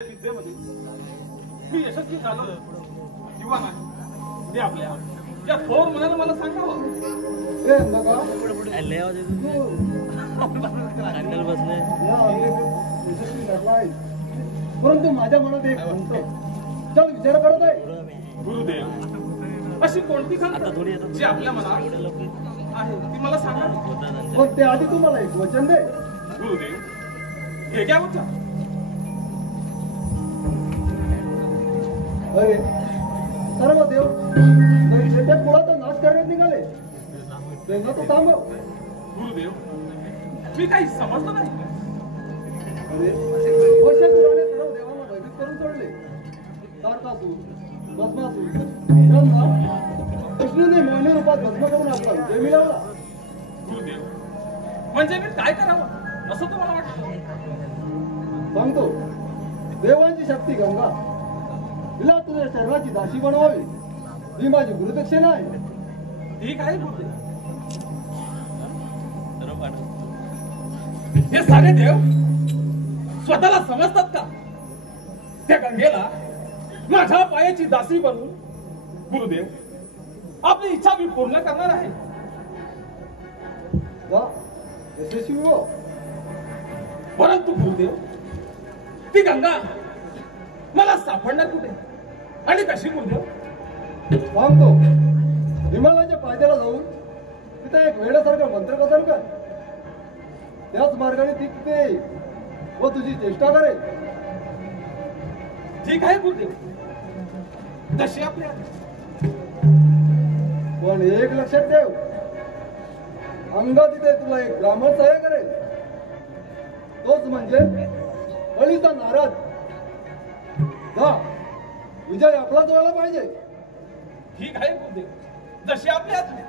मी यशस्वी झालो किंवा नाही ते आपल्या त्या थोर मुलाने मला सांगावं. परंतु माझ्या मनात एक चल विचार करत आहे गुरुदेव, अशी कोणती खंत जी आपल्या मनात आहे ती मला सांगा. पण ते आधी तुम्हाला एक वचन दे. गुरुदेव, हे काय वचन? अरे सर्व देव त्या कुळाचा नाश करण्यात निघाले, त्यांना तो थांबव. गुरुदेव, मी काही समजलं नाही. अरे वर्षापुराने सर्व देवांना भयभीत करून सोडले. तारकासूर, भस्मासूर यांना कृष्णाने मोहिनी रूपात भस्म करून आपला विजय मिळवला. गुरुदेव, म्हणजे मी काय करावं असं तुम्हाला वाटतं? सांगतो, देवांची शक्ती गंगा तिला तुझ्या शरीराची दासी बनवावी ही माझी गुरुदक्षिणा आहे. ठीक आहे गुरुदेव. हे सारे देव स्वतःला समजतात का? त्या गंगेला माझ्या पायाची दासी बनवून गुरुदेव आपली इच्छा मी पूर्ण करणार आहे. यशस्वी हो. परंतु गुरुदेव, ती गंगा मला सापडणार कुठे आणि कशी? गुरुदेव सांगतो, हिमालयाच्या पायथ्याला जाऊन तिथे एक वेड्यासारखं मंत्र कथन कर. त्याच मार्गाने ती तिथे येईल व तुझी चेष्टा करेल. ठीक आहे गुरुदेव, तशी आपल्या. पण एक लक्षात ठेव, अंगा तिथे तुला एक ब्राह्मण सहाय्य करेल. तोच म्हणजे बळीचा नारद. जा, विजय आपलाच व्हायला पाहिजे. ठीक आहे गुरुदेव, जशी आपली आज्ञा.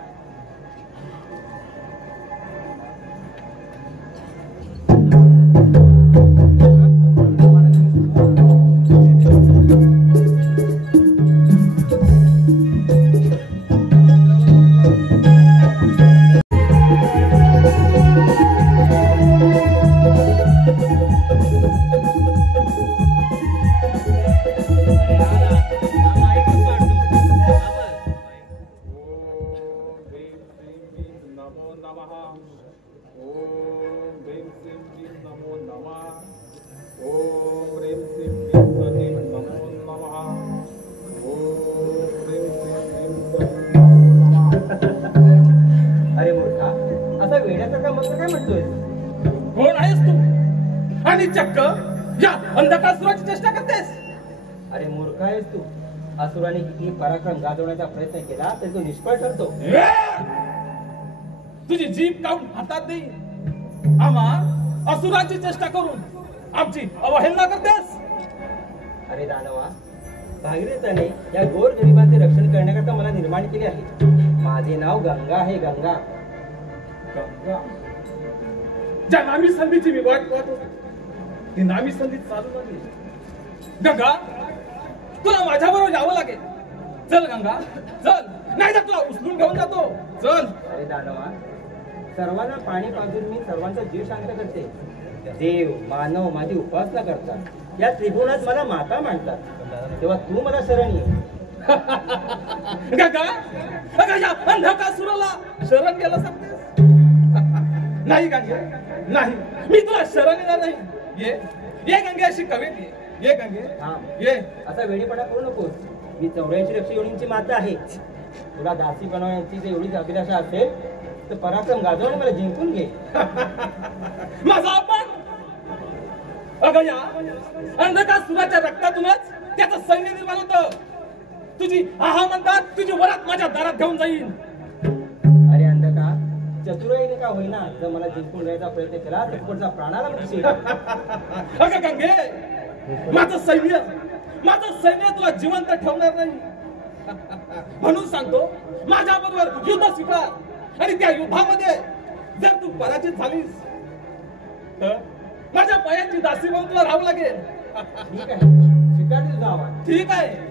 अरे मूर्खा, असा वेड्यासारखा मंत्र काय म्हणतोय? कोण आहेस तू आणि चक्क या अंधकासुराची चेष्टा करतेस? अरे मूर्ख आहेस तू. असुराने किती पराक्रम गाजवण्याचा प्रयत्न केला तरी तो निष्फळ ठरतो. तुझी जीभ काढून हातात देईन. आम्हा असुराची चेष्टा करून आमची अवहेलना करतेस. अरे दानवा, भागीरथाने या गोर गरिबांचे रक्षण करण्याकरता मला निर्माण केले आहे. माझे नाव गंगा आहे. गंगा. गंगा, ज्या नामी संधीची मी वाट पाहतो ती नामी संधी चालू लागली. गंगा, तुला माझ्या बरोबर यावं लागेल. चल गंगा, चल, नाही तर तुला उचलून घेऊन जातो. चल. अरे दानवा, सर्वांना पाणी पाजून मी सर्वांचा जीव शांत करते. देव मानव माझी उपासना करतात. या त्रिगुणात मला माता मांडतात. तेव्हा तू मला शरण ये. गंगा, या अंधकासुराला शरण गेला सांगतेस? नाही गंगे, नाही, मी तुला शरण येणार नाही. ये ये गंगे, अशी कवेत ये. ये गंगे, ये. असा वेळीपणा करू नकोस. मी 84 लक्ष योनींची माता आहे. तुला दासी बनवण्याची जर एवढीच अभिलाषा असेल तर पराक्रम गाजवून मला जिंकून घे. माझा आपण अगं या अंधकासुराच्या रक्तातूनच त्याचं सैन्य निर्माण होतं. तुझी आहा म्हणतात तुझी वरात माझ्या दारात घेऊन जाईल. अरे अंधका, चतुराईने का होईना जर मला जिंकून घ्यायचा प्रयत्न केला तर पुढचा प्राणाला मुक्षी. अगं गंगे, माझं सैन्य तुला जिवंत ठेवणार नाही. म्हणून सांगतो, माझ्या बरोबर युद्ध स्वीकार आणि त्या युद्धामध्ये जर तू पराजित झालीस तर माझ्या पायाची दासी म्हणून तुला राहावं लागेल. ठीक आहे, स्वीकारते तुझा आवाज. ठीक आहे.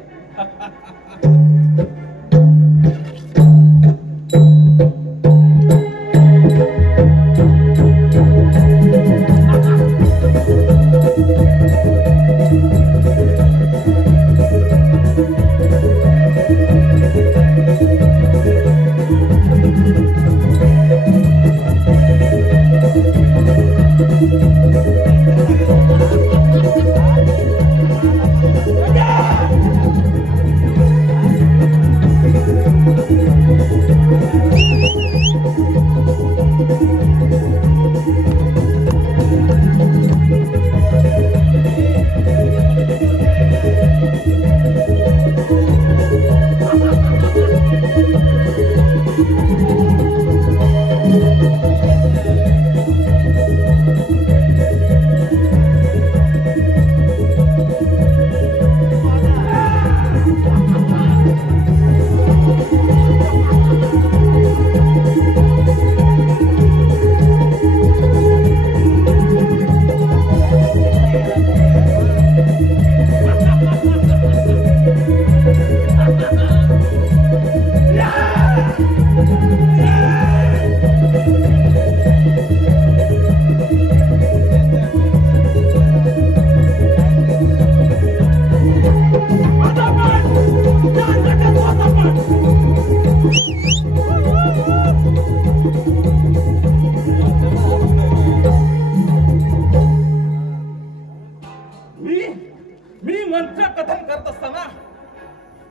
मी मंत्र कथन करत असताना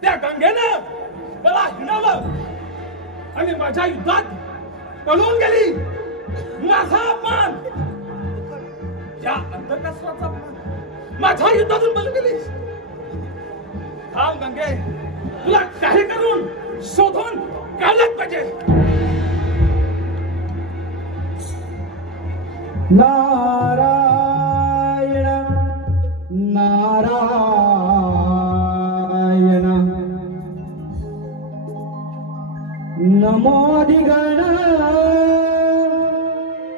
त्या गंगेनं मला हिणवलं आणि माझ्या युद्धात पळून गेली. माझा अपमान, या अंधकस्वाचा अपमान, माझ्या युद्धातून पळून गेली. थांब गंगे, तुला काही करून शोधून काढलंच पाहिजे. नारायण नारायण नमोधिगण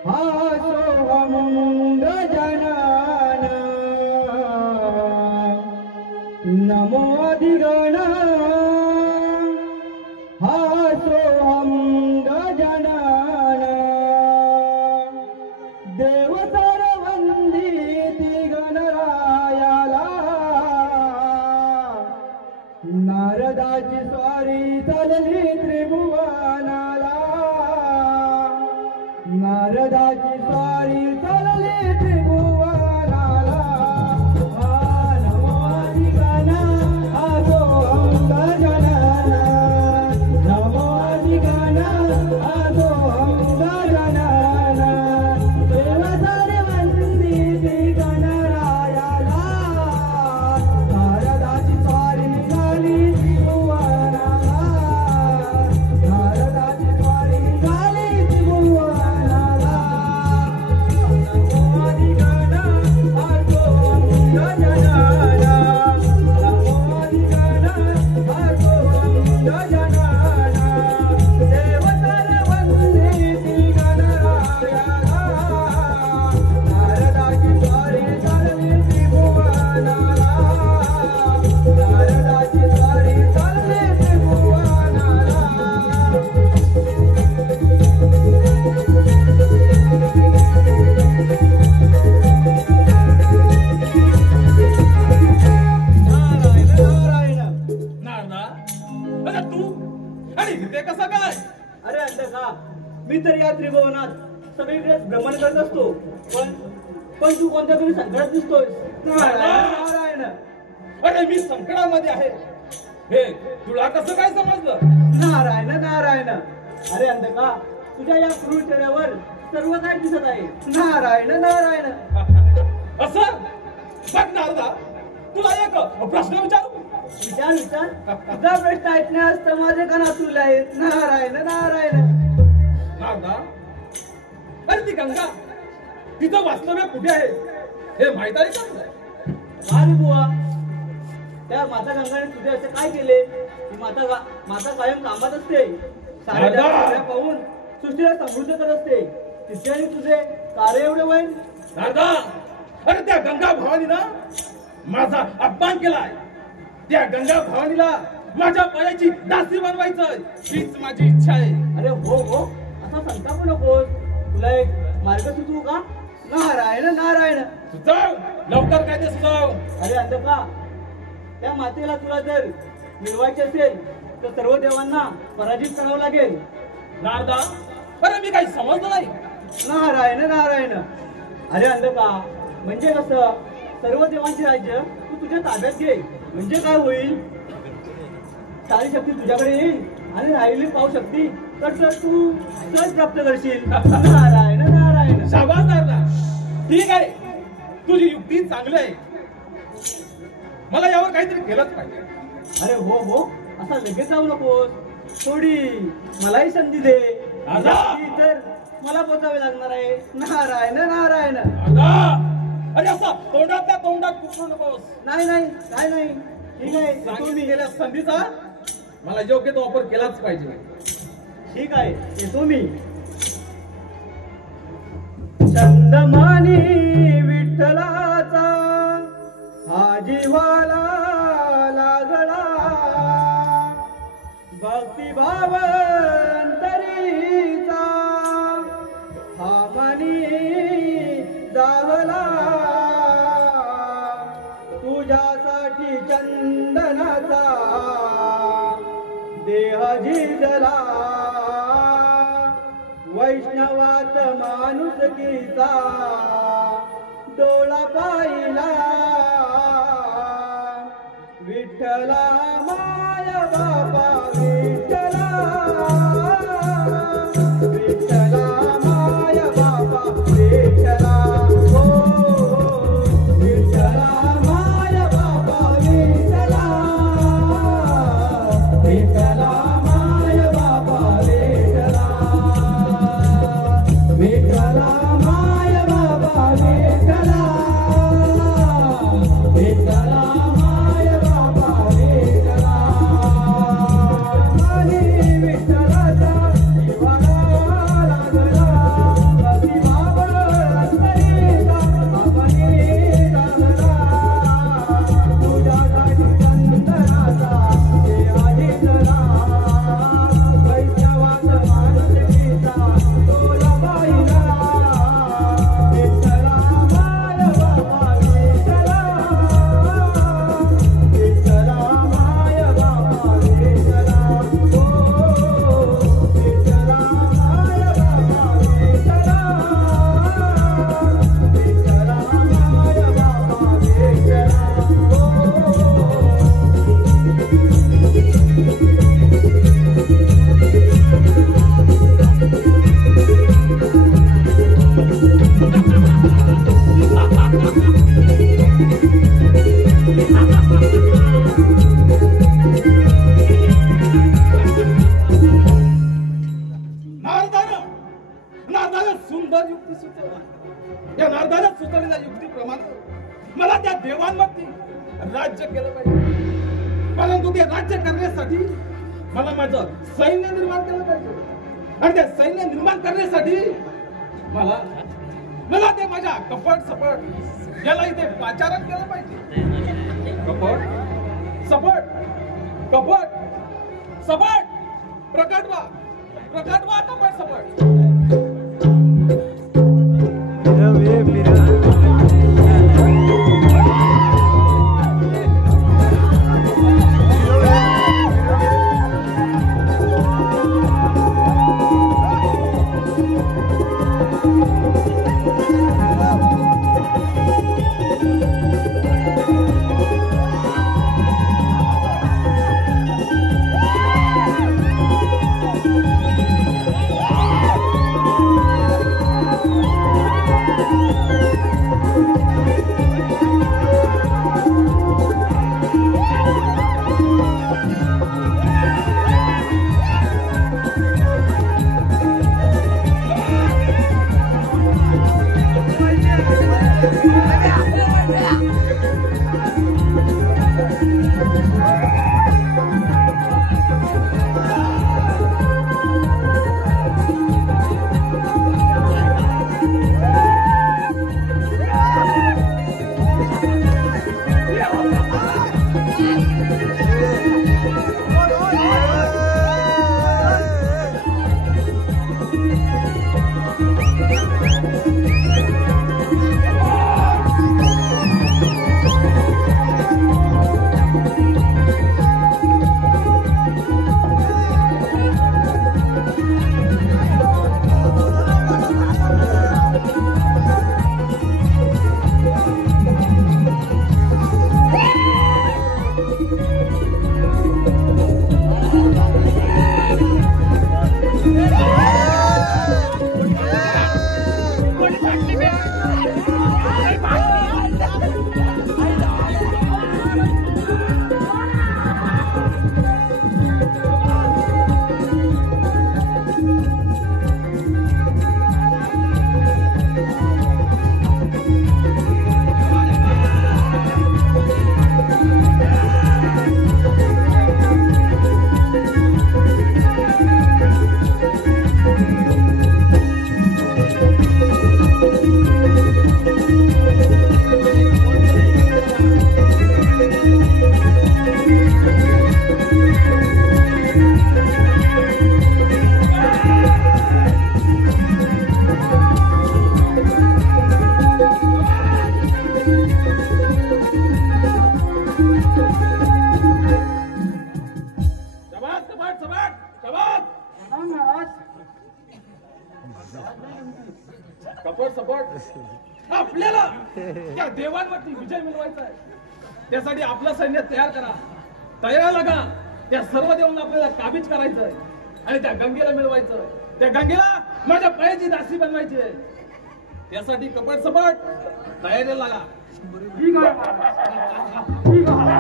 हासोहं गजानन नमोधिगण हासोहं गजानन देवतर वंदिती गणरायाला नारदाची स्वारी चालली त्रिभुवनाला नारदाची स्वारी चालली त्रिभुवनाला नमोधिगणा हासोहं गजानन नमोधिगणा हासोहं गजानन देवतर वंदिती गणरायाला नारदाची स्वारी झाली त्रिभुवनाला नारदाची स्वारी झाली त्रिभुवनाला नमोधिगणा हासोहं गजानन नमोधिगणा हासोहं गजानन देवतर वंदिती गणरायाला नारदाची स्वारी झाली त्रिभुवनाला नारदाची स्वारी झाली त्रिभुवनाला नारायण नारदा, अरे तू आणि इथे कसा काय? अरे अंधका, मी तर या त्रिभुवनात सगळीकडे भ्रमण करत असतो, पण तू कोणत्या तरी संकटात दिसतोय. नारायण अरे मी संकटामध्ये आहे हे तुला कसं काय समजलं? नारायण नारायण अरे अंधका, तुझ्या या क्रूर चेहऱ्यावर सर्व काय दिसत आहे. नारायण नारायण असं बघ नारदा, तुला एक प्रश्न विचारू? विचार विचार, तुझा प्रश्न ऐकण्यास तर माझे कान आतुरले आहेत. नारायण नारायण नारदा, अरे ती गंगा, तिचं वास्तव्य कुठे आहे हे माहित आहे का तुला? अरे बुवा, त्या माता गंगाने तुझे असे काय केले? ती माता कायम कामात असते, साऱ्या जगाला पाहून सृष्टीला समृद्ध करत असते. तिचे आणि तुझे कार्य एवढे वाईट? नारदा, अरे त्या गंगा भवानीनं माझा अपमान केलाय. त्या गंगा भवानीला माझ्या पायाची दासी बनवायचं हीच माझी इच्छा आहे. अरे हो हो, असा संताप नकोस. तुला एक मार्ग सुचवू का? नारायण नारायण सुचव, लवकर काय ते सुचव. अरे अंधका, त्या मातेला तुला जर मिळवायचे असेल तर सर्व देवांना पराजित करावं लागेल. नारदा, अरे मी काही समजलं नाही. नारायण नारायण अरे अंधका, म्हणजे कसं? सर्व देवांचे राज्य तू तुझ्या ताब्यात घे, म्हणजे काय होईल? सारी शक्ती तुझ्याकडे येईल आणि राहिली पाहू शक्ती तर तू सहज प्राप्त करशील. नारायण नारायण शाबास नारदा, ठीक आहे, तुझी युक्ती चांगली आहे. मला यावर काहीतरी केलंच पाहिजे. अरे हो हो, असा लगेच जाऊ नकोस. थोडी मलाही संधी दे. दादा! तर मला पोचावे लागणार आहे. नारायण नारायण नारदा, अरे असं तोंडातल्या तोंडात कुठू नकोस. नाही नाही नाही नाही, ठीक आहे, सांगितली गेल्या संधीचा मला योग्य तो वापर केलाच पाहिजे. ठीक आहे, येतो मी. चंदमानी विठ्ठलाचा हा जीवाला लागला, भक्तिभाव अंतरीचा हा मनी जागला. तुझ्यासाठी चंदनाचा देह झिजला, वैष्णवात माणुसकीचा डोळा पाहिला. विठ्ठला माय बाबा विठ्ठला विठ्ठला माय बाबा विठ्ठला हो विठ्ठला माय बाबा विठ्ठला विठ्ठला माय बाबा विठ्ठला विठ्ठला माय बाबा विठ्ठला विठ्ठला माय बाबा विठ्ठला आणि विठ्ठलाचा जीवाला लागला कधी बाबा रस्त्याचा आपणी लागला तुझ्या जागी चंदनाचा ते आहे जरा वैष्णवाचा माणूस गीता तोला पाहिला विठ्ठला माय बाबा विठ्ठला विठ्ठला माय बाबा विठ्ठला हो विठ्ठला माय बाबा विठ्ठला विठ्ठला माय बाबा विठ्ठला हो नारदानं सुंदर युक्ती सुचवली. या नारदानं सुचवलेल्या युक्तीप्रमाणे मला त्या देवांवरती राज्य केलं पाहिजे. परंतु ते राज्य करण्यासाठी मला माझं सैन्य निर्माण केलं पाहिजे. आणि ते सैन्य निर्माण करण्यासाठी मला ते माझ्या कपट सपट याला इथे पाचारण केलं पाहिजे. कपट सपट कपट सपट प्रकटवा कपट सपट कपट सपट आपल्याला त्या देवांवरती विजय मिळवायचा आहे. त्यासाठी आपलं सैन्य तयार करा. तयार लागा. त्या सर्व देवांना आपल्याला काबीज करायचंय आणि त्या गंगेला मिळवायचं. त्या गंगेला माझ्या पायाची दासी बनवायची आहे. त्यासाठी कपट सपट तयारीला लागा. ठीक आहे, ठीक आहे.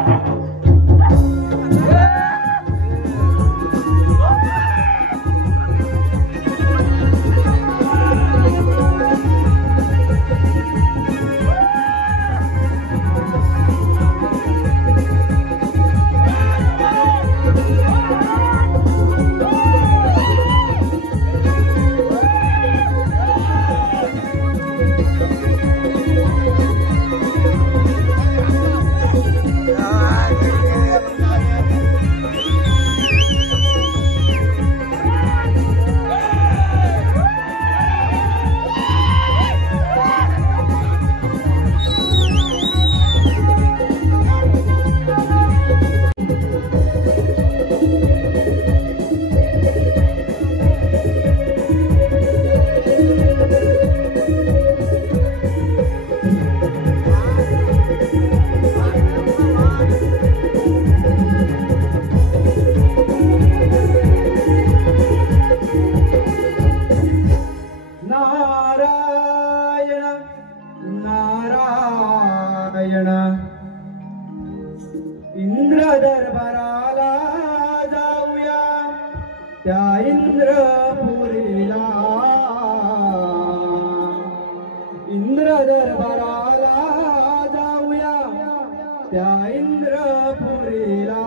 इंद्र दरबाराला जाऊया, त्या इंद्रपुरीला. इंद्र दरबाराला जाऊया, त्या इंद्रपुरीला.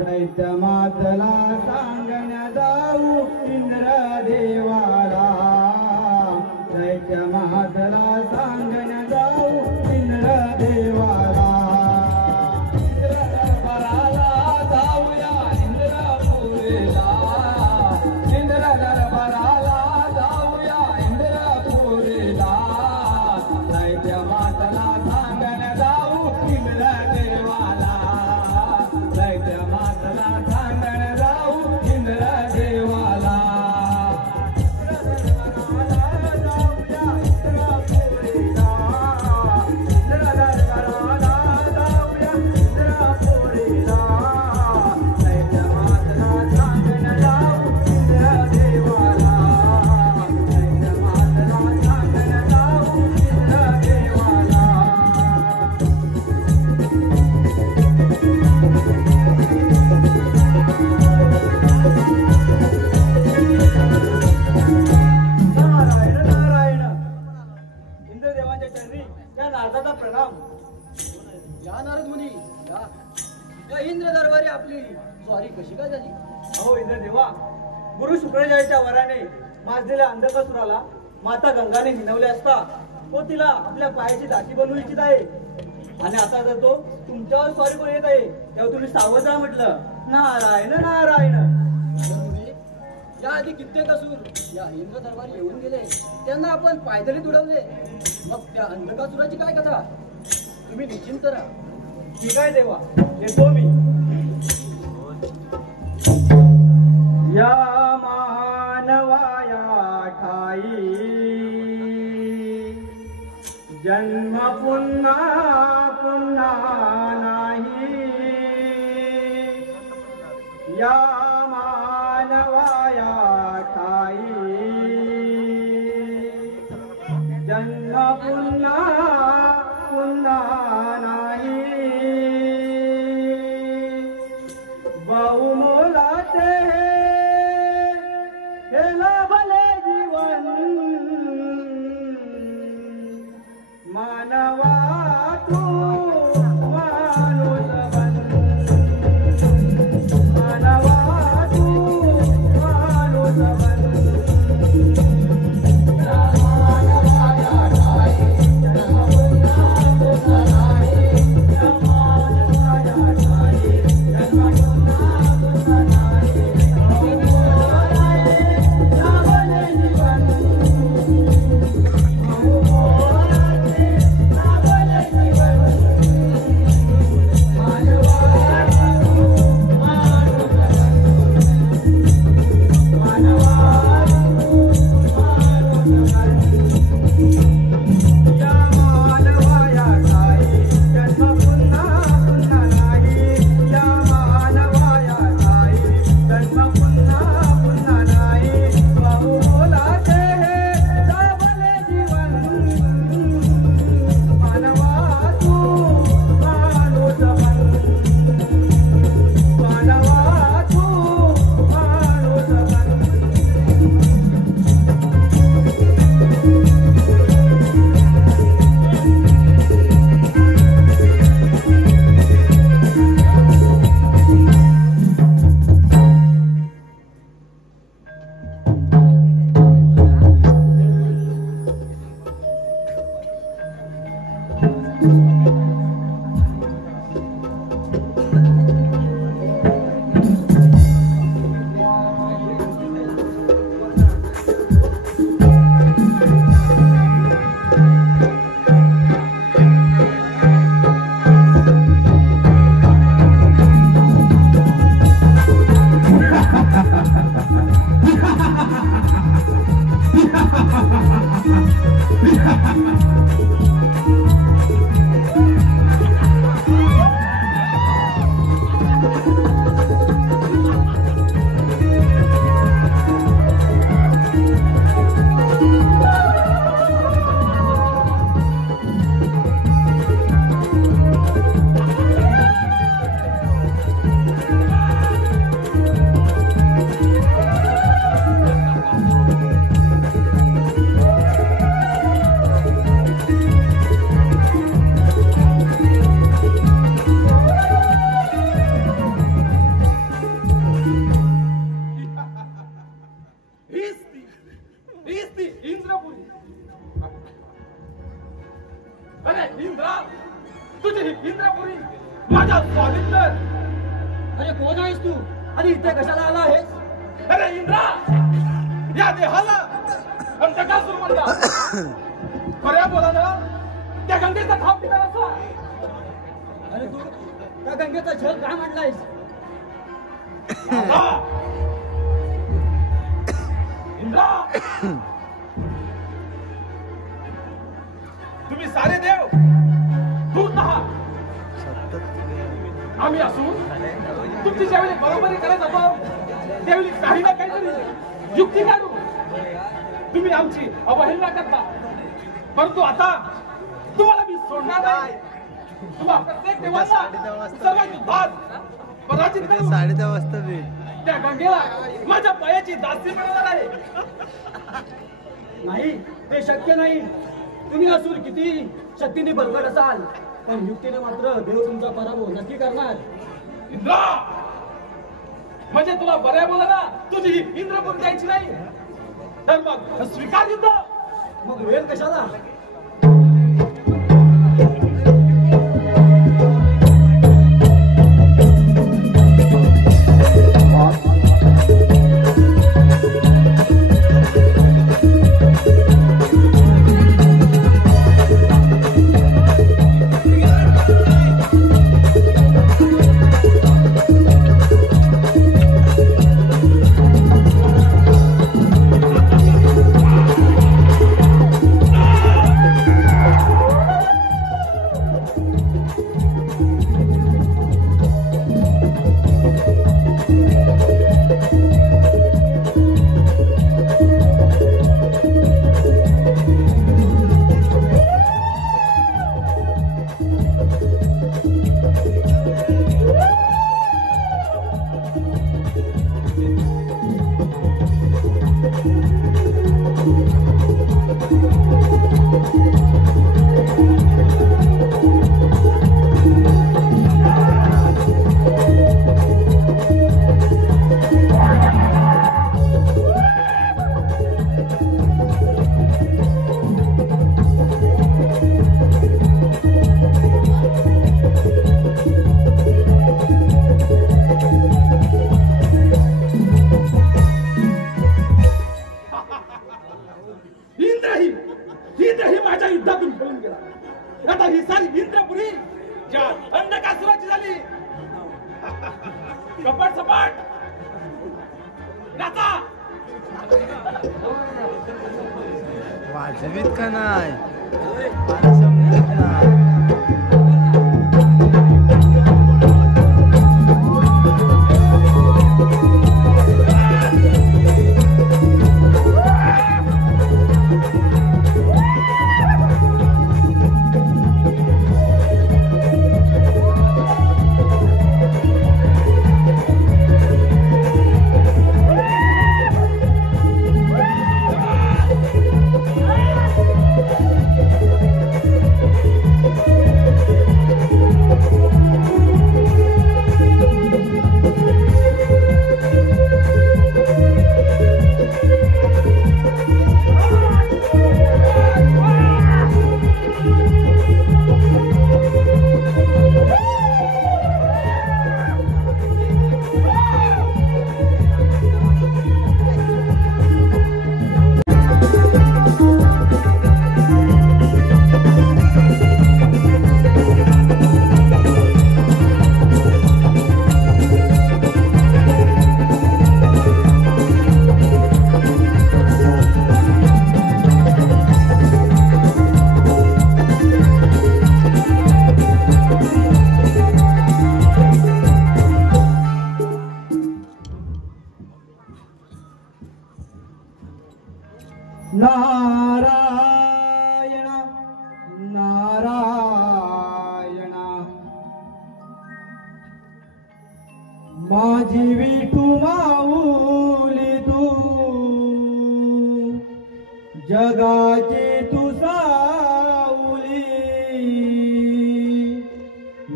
दैत्य मातला सांगण्या जाऊ इंद्रदेवाला. दैत्य मातला सांगण्या जाऊ इंद्रदेवाला. इंद्र दरबाराला जाऊया इंद्रपुरीला. इंद्र दरबाराला जाऊया इंद्रपुरीला. दैत्य मातला सांगण्या जाऊ इंद्रदेवाला. दैत्य मातला सांगण्या जाऊ इंद्रदेवाला. इंद्र दरबारी आपली स्वारी कशी काय झाली? अहो इंद्रदेवा, गुरु शुक्राचार्याच्या वराने माजलेल्या अंधकासुराला माता गंगाने हिनवले असता तो तिला आपल्या पायाची दाटी बनवू इच्छित आहे. आणि आता जर तो तुमच्यावर स्वारी करून येत आहे तेव्हा तुम्ही सावध राहा म्हटलं. नारायण नारायण. या आधी कित्येक असुर या इंद्र दरबारी येऊन गेले, त्यांना आपण पायदळी तुडवले. मग त्या अंधकासुराची काय कथा? तुम्ही निश्चिंत राहा. ठीक आहे देवा, येतो मी. या मानवाया ठाई जन्म पुन्हा पुन्हा नाही. या मानवाया ठाई जन्म पुन्हा पुन्हा नाही. बहुमोलाचे हे लाभले जीवन मानवा तू माणूस बन. मानवा तू माणूस बन. मानवाया ठाई तुम्ही सारे देव दूत आहात. आम्ही असून तुमची ज्यावेळी बरोबरी करत होतो त्यावेळी काही ना काहीतरी युक्ती काढू तुम्ही आमची अवहेलना करता. परंतु आता तुम्हाला मी सोडणार नाही. तुम्हाला प्रत्येक देवाला सर्व युद्धात पराजित करून 10:30 वाजता बी त्या गंगेला माझ्या पायाची दासी मिळणार आहे. नाही, ते शक्य नाही. तुम्ही असुर किती शक्तीने बलकट असाल पण युक्तीने मात्र देव तुमचा पराभव नक्की करणार. इंद्रा म्हणजे तुला बऱ्या बोलायला तुझी ही इंद्रपुरी द्यायची नाही तर मग स्वीकार युद्ध. मग वेळ कशाला? इंद्रही माझ्या युद्धातून पळून गेला. आता ही सारी इंद्रपुरी ज्या अंधकासुराची झाली. कपट सपाट नाचा. वाजवीत का नाही मला समजत नाही. माझी विठू माऊली तू जगाची तू सावली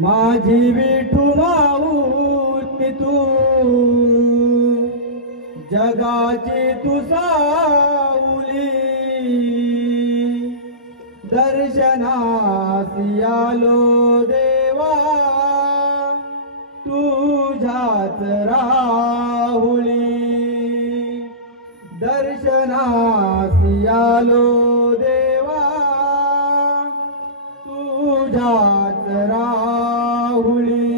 माझी विठू माऊली तू जगाची तू सावली दर्शनासी आलो देवा तुझ्याच राहुली दर्शनासी आलो देवा तुझ्याच राहुली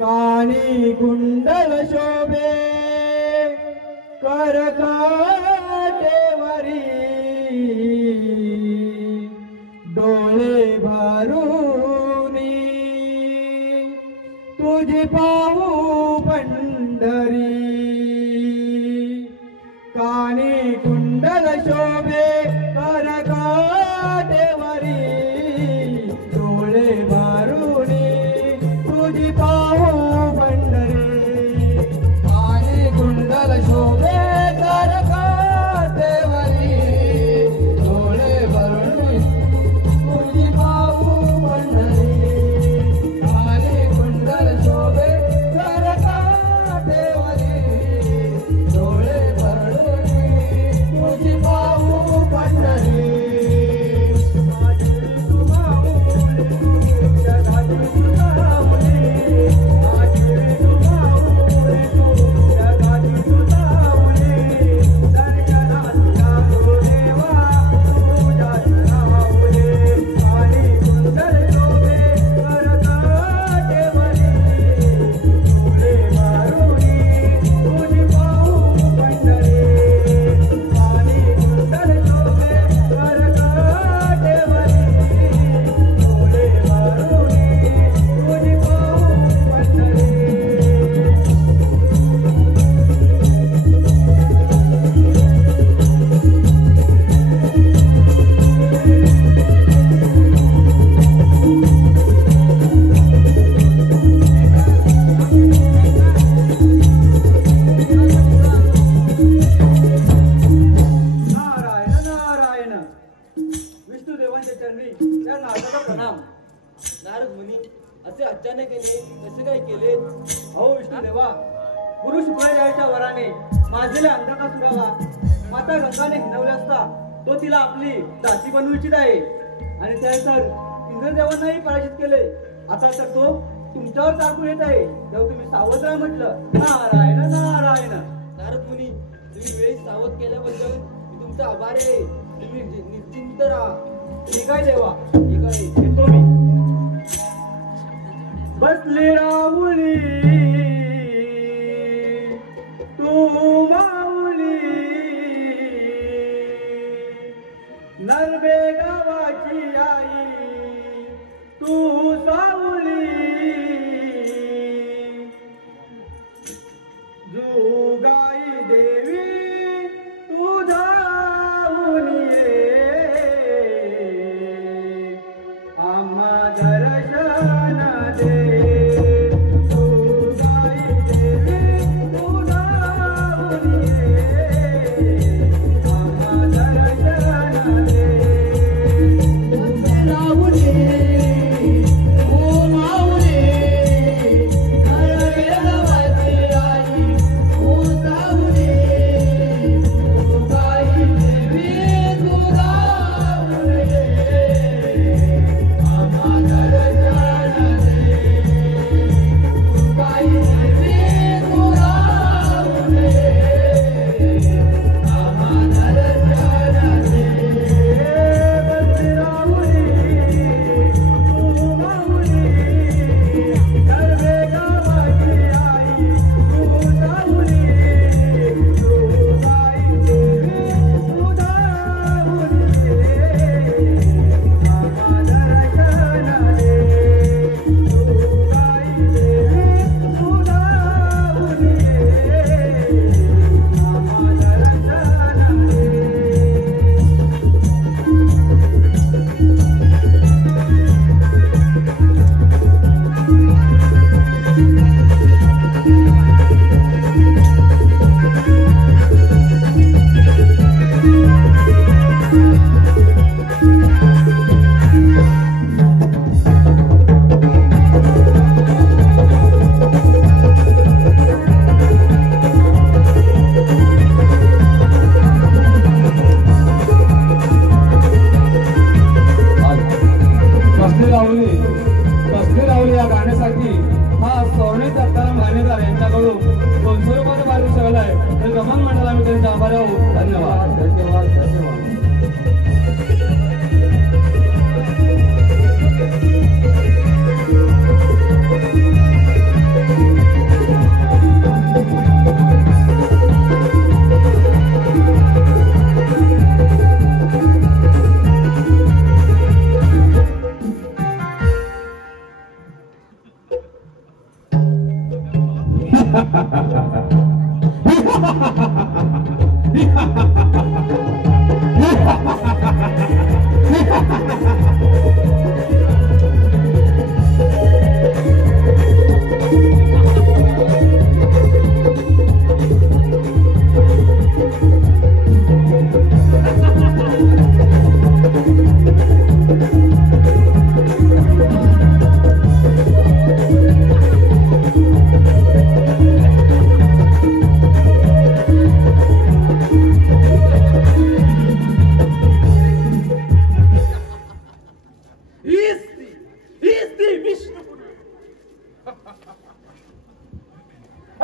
कानी कुंडल शोभे करकाटेवरी डोळे भरूनी तुझी पाहू पंढरी कानी कुंडल शोभे करकाटेवरी डोळे भरूनी तुझी पाहू पंढरी कानी कुंडल शोभे करकाटेवरी डोळे भरूनी तुझी पाहू पंढरी कानी कुंडल शोभे करकाटेवरी डोळे भरूनी तुझी पाहू पंढरी नारद मुनी असे अचानक केले कसे काय केले हो विष्णू देवा गुरु शुक्राचार्याच्या वराने माझेला अंधकासुराला माता गंगाने हिनवले असता तो तिला आपली दासी बनवू इच्छित आहे आणि त्यानुसार इंद्रदेवांनाही पराजित केले आता तर तो तुमच्यावर चाकून येत आहे तेव्हा तुम्ही सावध राहा म्हटलं नारायण नारायण नारद मुनी तुम्ही वेळी सावध केल्याबद्दल मी तुमचा आभारी आहे तुम्ही निश्चिंत राहा ठीक आहे देवा ठीक आहे येतो मी बसले राहुली तू माऊली नरबे गावाची आई तू सावली जुगाई देवी तू जाऊन ये लावली या गाण्यासाठी हा सोने दत्ताराम घाणेकर यांच्याकडून 200 रुपयाचा पारितोषिक मिळालाय. तर गमन मंडळ आम्ही त्यांचे आभारी आहोत. धन्यवाद धन्यवाद धन्यवाद.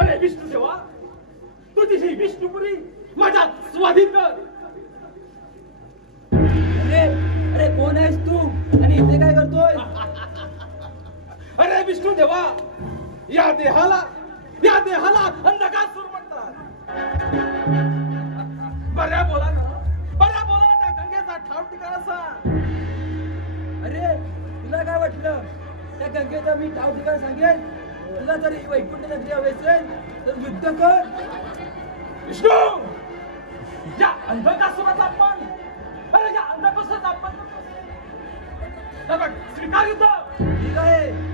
अरे विष्णू देवा, तुझी ही विष्णुपुरी माझ्या स्वाधीन कर. अरे कोण आहेस तू आणि इथे काय करतोय? अरे विष्णू देवा, या देहाला अंधकासूर म्हणतात. बऱ्या बोला ना त्या गंगेचा ठाव ठिकाणा सांग. अरे तुला काय वाटलं त्या गंगेचा मी ठाव ठिकाण सांगेन? तुला जर ही वैकुंठ नगरी हवी असेल तर युद्ध कर. विष्णू, या अंधकासुराचा अपमान, अरे या अंधकासुराचा अपमान स्वीकार युद्ध. ठीक आहे.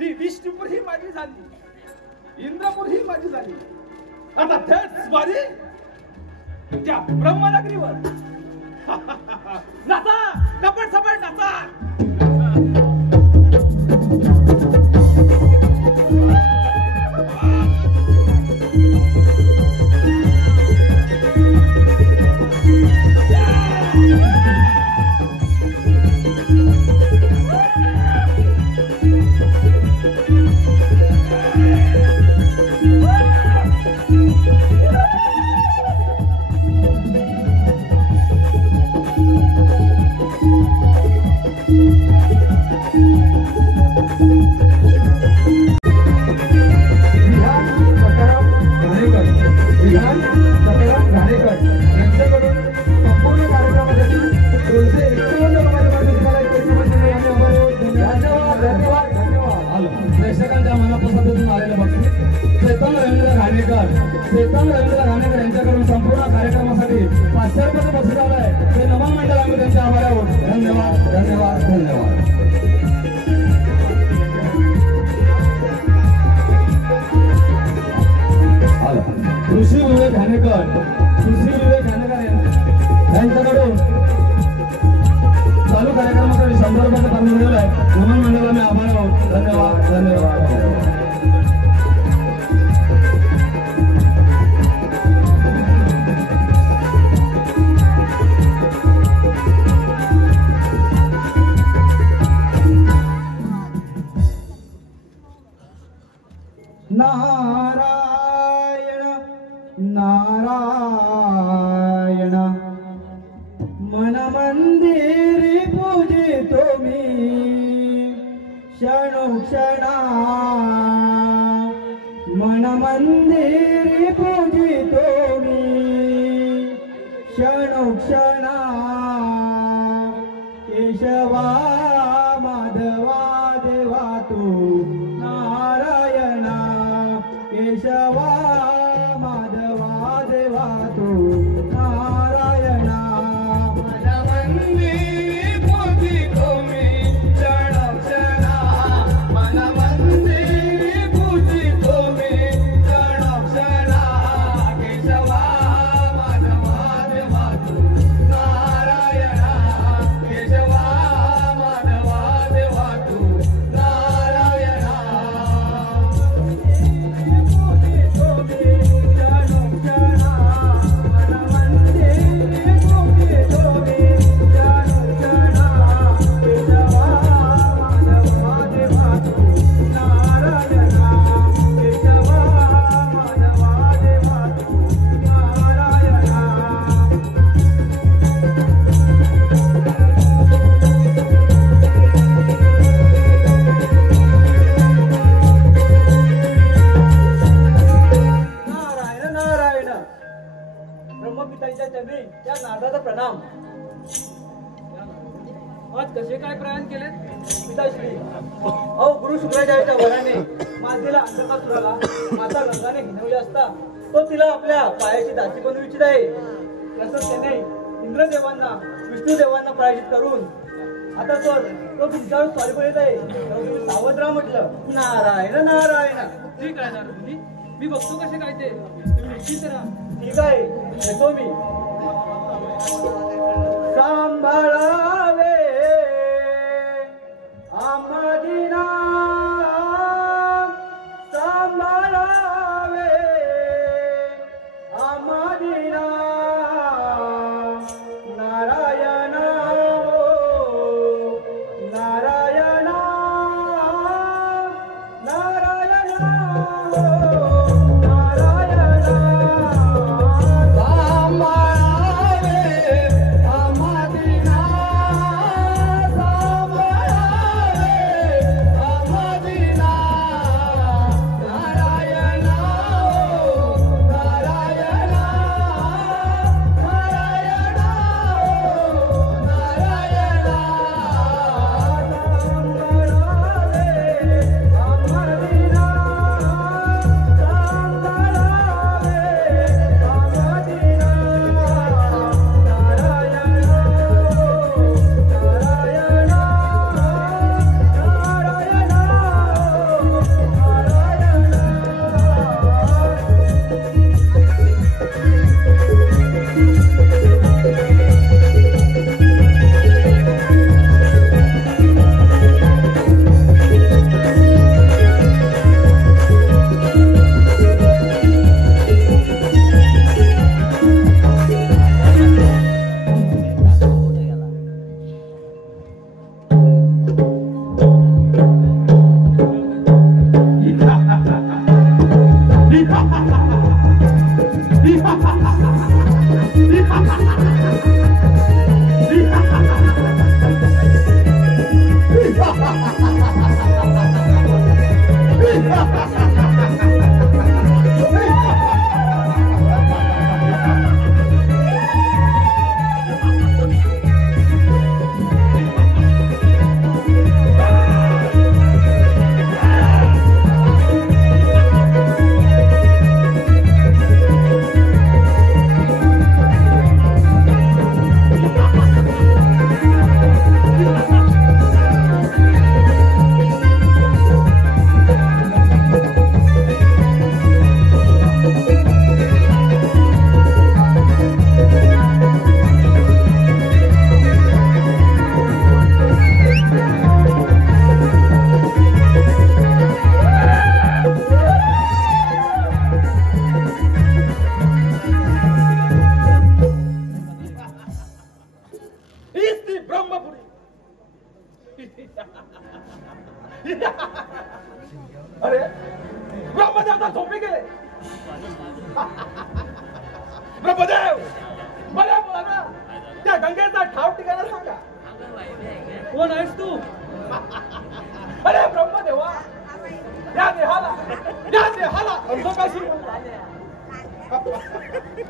ही विष्णुपूर ही माझी झाली, इंद्रपूर ही माझी झाली. आता थेट स्वारी त्या ब्रह्मनगरीवर. नाचा, कपट सपट नाचा. प्रेक्षकांच्या मनापसंतीतून आलेले बक्षीस चेतन रवींद्र घाणेकर यांच्याकडून संपूर्ण कार्यक्रमासाठी 500 रुपयाचं बक्षीस आलं आहे. ते नमन मंडळ आम्ही त्यांचे आभारी आहोत. धन्यवाद धन्यवाद धन्यवाद. कृषी विवेक घाणेकर यांच्याकडून चालू कार्यक्रमासाठी 100 रुपयाचं काम मिळालं आहे. नमन मंडळाला आम्ही आभारी आहोत. धन्यवाद धन्यवाद. नारायण नारायण मन मंदिरी पूजितो मी क्षणोक्षणा मन मंदिरी पूजितो मी क्षणोक्षणा केशवा माधवा देवा तू नारायणा केशवा माधवा देवा तू नारायणा मन मंदिरी पूजितो मी क्षणोक्षणा मन मंदिरी पूजितो मी क्षणोक्षणा केशवा माधवा देवा तू नारायणा केशवा माधवा देवा तू नारायणा ब्रह्मपितांच्या चरणी त्या नारदाचा प्रणाम. आज कसे काय प्रयाण केले पिताश्री? अहो गुरु शुक्राचार्याच्या वराने मातेला अंधकासुराला माता गंगाने हिनवले असता तो तिला आपल्या पायाची दासी बनवू इच्छित आहे. तसंच त्याने इंद्रदेवांना विष्णुदेवांना पराजित करून आता तो तुमच्यावर स्वारीपण येत आहे. तुम्ही सावध राहा म्हटलं. नारायण नारायण. ठीक आहे नारदमुनी, मी बघतो कसे काय ते. तुम्ही निश्चित राहा. ठीक आहे येतो मी. सांभाळावे आम्हादीना सांभाळावे आम्हादीना नारायण हो नारायण नारायण हो नारायण सांभाळावे आम्हादीना अरे ब्रह्मदेव तर झोपी गेले. ब्रह्मदेव मला बोला ना, त्या गंगेचा ठाव ठिकाणा सांगा. कोण आहेस तू? अरे ब्रह्मदेवा, या देहाला अंधकासूर म्हणला.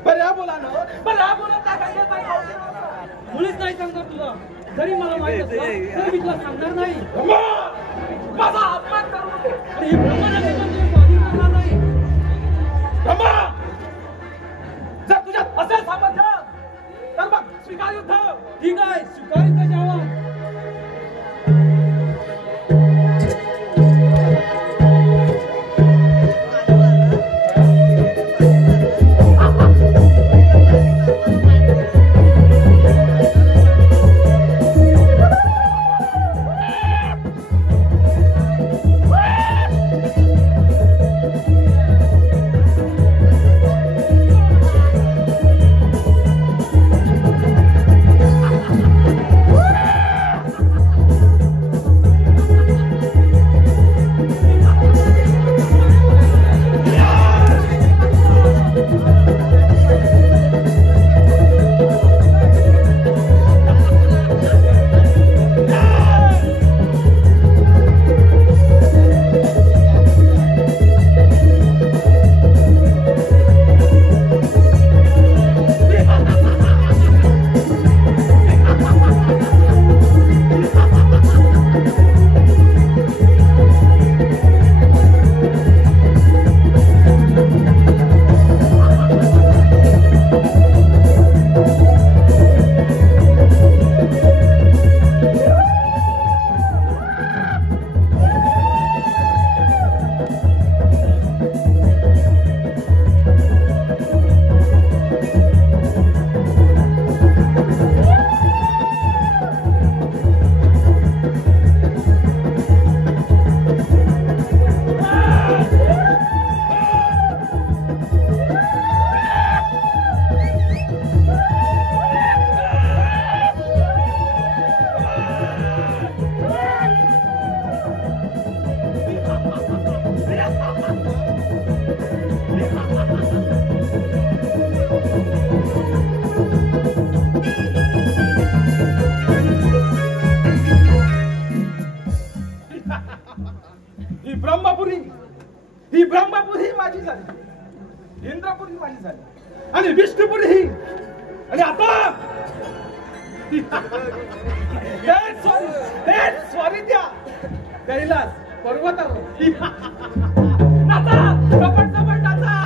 बरं बोला ना, बरं बोला. त्या गंगेचा ठाव ठिकाणा मुळीच नाही सांगणार तुला. जरी मला माहित असलं तरी मी तुला सांगणार नाही. माझा अपमान करू नये. अरे हे ब्रह्मदेव पण तुला स्वाधीन करणार नाही. ब्रह्मा, जर तुझ्यात असेल सामर्थ्य तर मग स्वीकार युद्ध. ठीक आहे, स्वीकारायचं जेवण. ही ब्रह्मपुरी माझी झाली, इंद्रपुरी माझी झाली आणि विष्णुपुरी ही. आणि आता सॉरी त्या कैलास पर्वतावर नाचा, कपट कपट नाचा.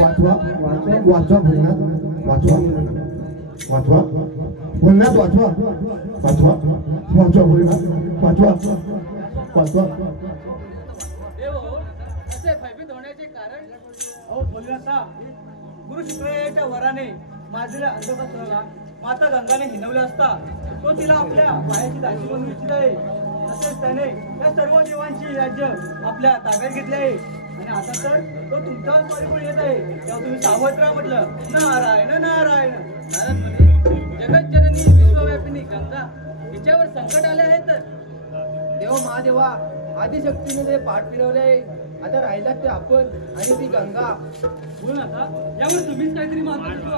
वाचवा वाचवा भोजनात वाचवा वाचवा भोजनात वाचवा वाचवा वाचवा भोजनात वाचवा वाचवा. असे भयभीत होण्याचे कारण अहो भोलेनाथा, गुरु शुक्राच्या वराने माझ्या अंधकासुराला माता गंगाने हिनवले असता तो तिला आपल्या पायाची दासी बनवून इच्छित आहे. तसेच त्याने या सर्व देवांची राज्य आपल्या ताब्यात घेतले आहे आणि आता तर तो तुमच्यावर परिपूर्ण येत आहे. तेव्हा तुम्ही सावध राहा म्हटलं. नारायण नारायण. नारद मुनी, जगत जननी विश्वव्यापिनी गंगा हिच्यावर संकट आले आहे तर देव महादेवा आदिशक्तीने जे पाठ फिरवले आता राहिला ते आपण आणि ती गंगा. भोलेनाथा, यावर तुम्हीच काहीतरी महत्त्व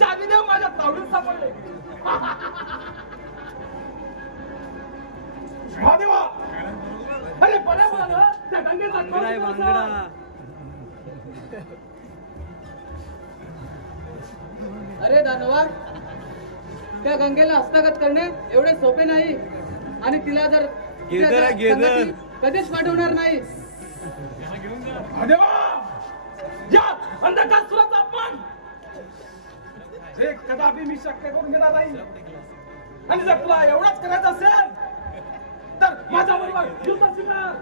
चावीदेव माझ्या तावडीत सापडले. महादेवा, अरे बऱ्या त्या गंगेचा अरे दानवा, त्या गंगेला हस्तगत करणे एवढे सोपे नाही आणि तिला जर संगती कधीच पाठवणार नाही. महादेवा, या अंधकासुराचा अपमान हे कदापि मी शक्य करून घेणार नाही. आणि जर तुला एवढंच करायचं असेल तर माझ्या बरोबर युद्ध स्वीकार.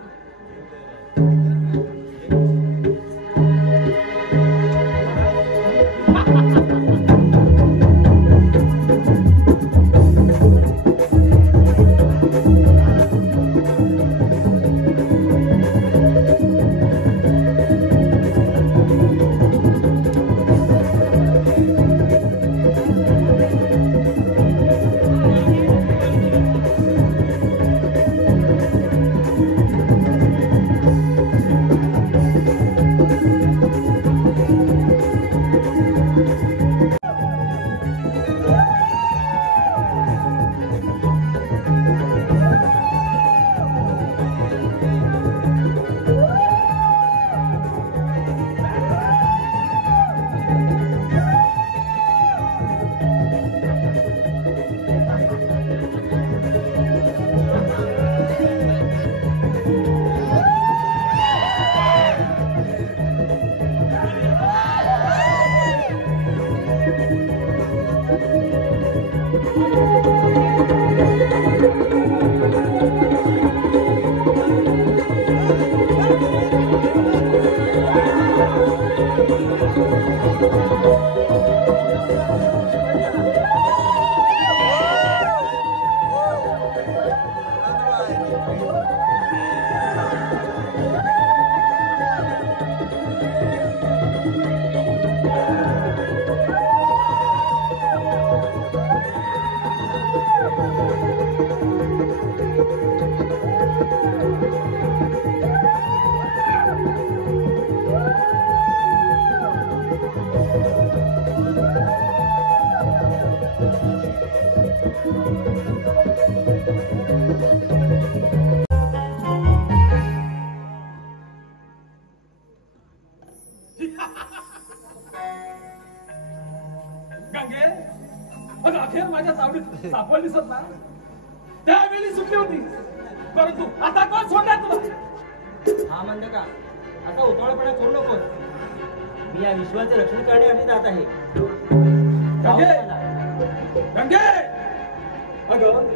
सापडलीस ना त्यावेळी सुटली होती, परंतु आता कोण सोडणार तुला? हा म्हणलं का आता उतावळपणा करू नकोस. मी या विश्वाचे रक्षण करण्यासाठी जात आहे. गंगे, अगं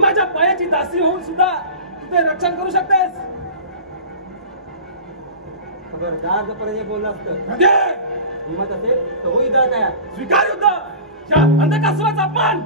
माझ्या पायाची दासी होऊन सुद्धा तू ते रक्षण करू शकतेस? खबरदार जर परत बोलला असतं गंगे, हिंमत असेल तर होई जा तयार. स्वीकार युद्ध, या अंधकासुराचा अपमान.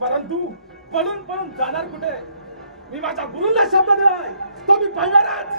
परंतु पळून पळून जाणार कुठे? मी माझ्या गुरुला शब्द दिलाय, तो मी पाळणारच.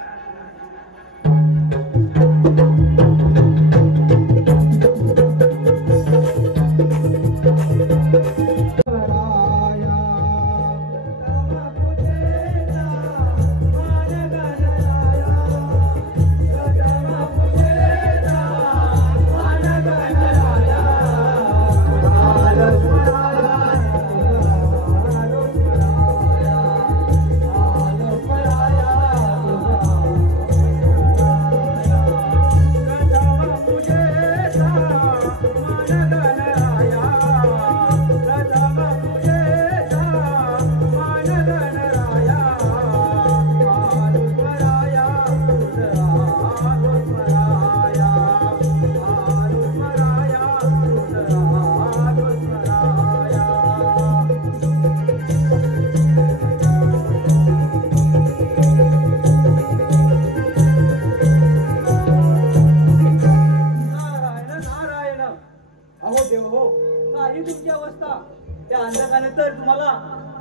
तुमची अवस्था त्या अंधकाने तर तुम्हाला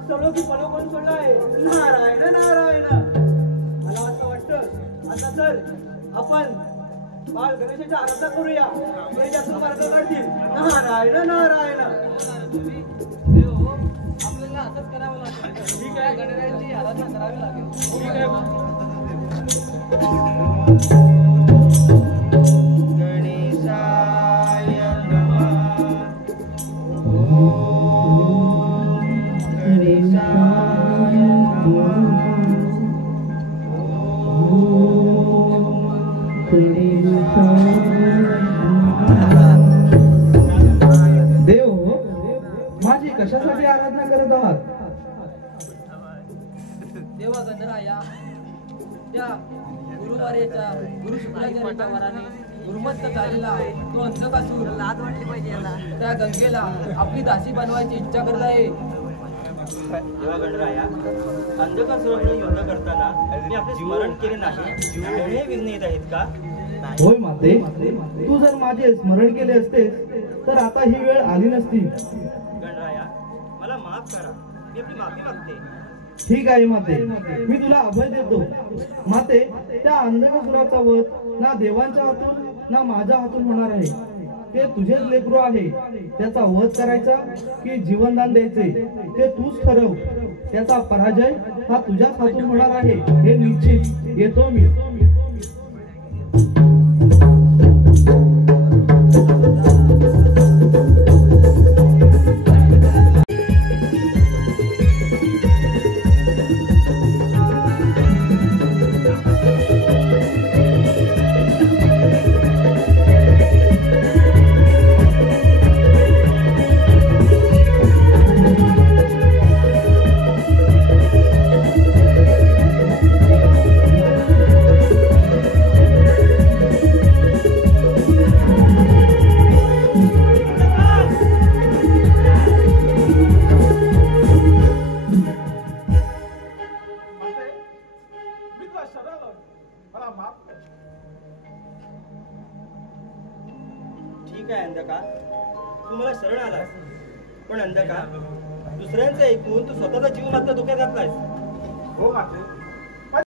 सगळं की पलोकन सोडलाय. नारायण नारायण. मला असं वाटतं आता तर आपण बाळ गणेशाची आराधना करूया, त्याच्यातून मार्ग काढतील. नारायण नारायण. आपल्याला असंच करावं लागेल. ठीक आहे, गणरायांची आराधना करावी लागेल. ठीक आहे. देव, माझी कशासाठी आराधना करत आहात? देवा गणराया, त्या गुरुवारेच्या गुरु शुक्लाचार्याच्या वराने गुरुमत्त झालेला तो अंधकासूर लाज वाटली पाहिजे याला, त्या गंगेला आपली दासी बनवायची इच्छा करत आहे. देवा गणराया, अंधकासुराकडे युद्ध करताना मी आपले स्मरण केले नाही, एवढे विघ्न येत आहेत का? होय माते, तू जर माझे स्मरण केले असतेस तर आता ही वेळ आली नसती. गणराया, मला माफ करा, मी आपली माफी मागते. ठीक आहे माते, मी तुला अभय देतो. माते, त्या अंधकासुराचा वध ना देवांच्या हातून ना माझ्या हातून होणार आहे. ते तुझेच लेकरू आहे. त्याचा वध करायचा की जीवनदान द्यायचे ते तूच ठरव. त्याचा पराजय हा तुझ्याच हातून होणार आहे हे निश्चित. येतो मी. ठीक आहे अंधका, तू मला शरण आलास, पण अंधका दुसऱ्यांचं ऐकून तू स्वतःचा जीव मात्र धोक्यात घातलायस. हो मात्र